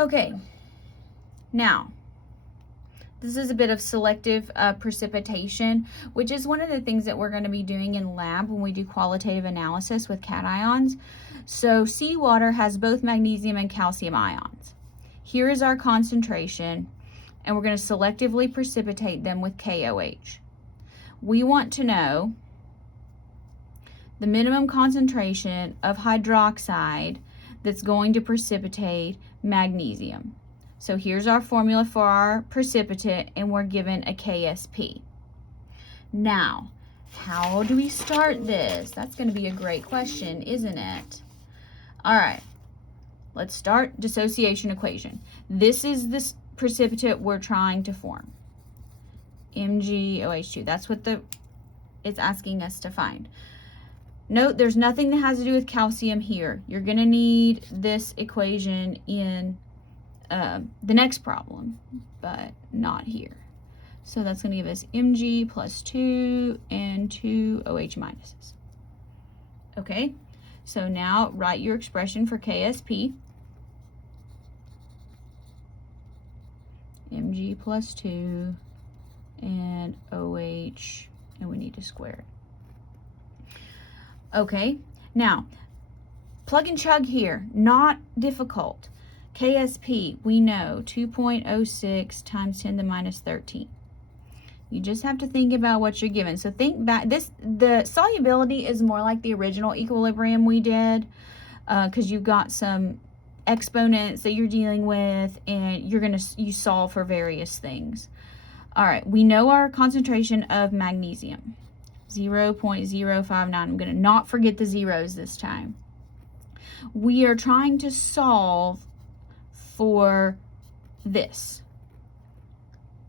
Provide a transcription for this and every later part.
Okay, now, this is a bit of selective precipitation, which is one of the things that we're going to be doing in lab when we do qualitative analysis with cations. So seawater has both magnesium and calcium ions. Here is our concentration, and we're going to selectively precipitate them with KOH. We want to know the minimum concentration of hydroxide that's going to precipitate magnesium. So here's our formula for our precipitate, and we're given a KSP. Now, how do we start this? That's going to be a great question, isn't it? All right, let's start dissociation equation. This is this precipitate we're trying to form. MgOH2, that's what it's asking us to find. Note, there's nothing that has to do with calcium here. You're going to need this equation in the next problem, but not here. So that's going to give us Mg plus 2 and 2 OH minuses. Okay, so now write your expression for KSP. Mg plus 2 and OH, and we need to square it. Okay, now plug and chug here, not difficult. KSP, we know 2.06 times 10 to the minus 13. You just have to think about what you're given. So think back, the solubility is more like the original equilibrium we did, because you've got some exponents that you're dealing with, and you solve for various things. All right, we know our concentration of magnesium, 0.059. I'm going to not forget the zeros this time. We are trying to solve for this.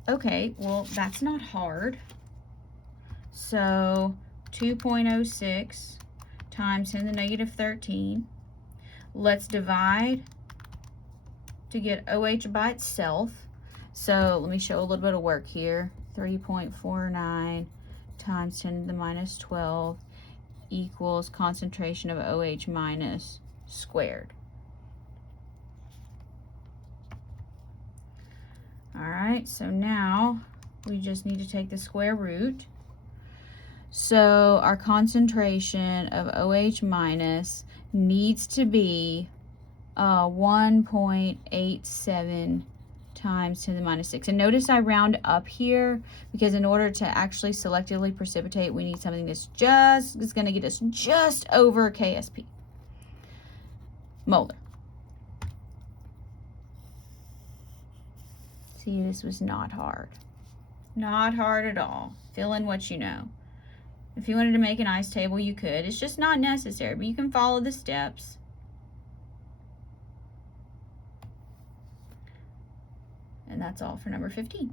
Okay, well, that's not hard. So 2.06 times 10 to the negative 13. Let's divide to get OH by itself. So let me show a little bit of work here. 3.49 times 10 to the minus 12 equals concentration of OH minus squared. All right, so now we just need to take the square root. So our concentration of OH minus needs to be 1.87 times 10 to the minus 6. And notice I round up here because in order to actually selectively precipitate, we need something that's going to get us just over KSP. Molar. See, this was not hard. Not hard at all. Fill in what you know. If you wanted to make an ice table, you could. It's just not necessary, but you can follow the steps. And that's all for number 15.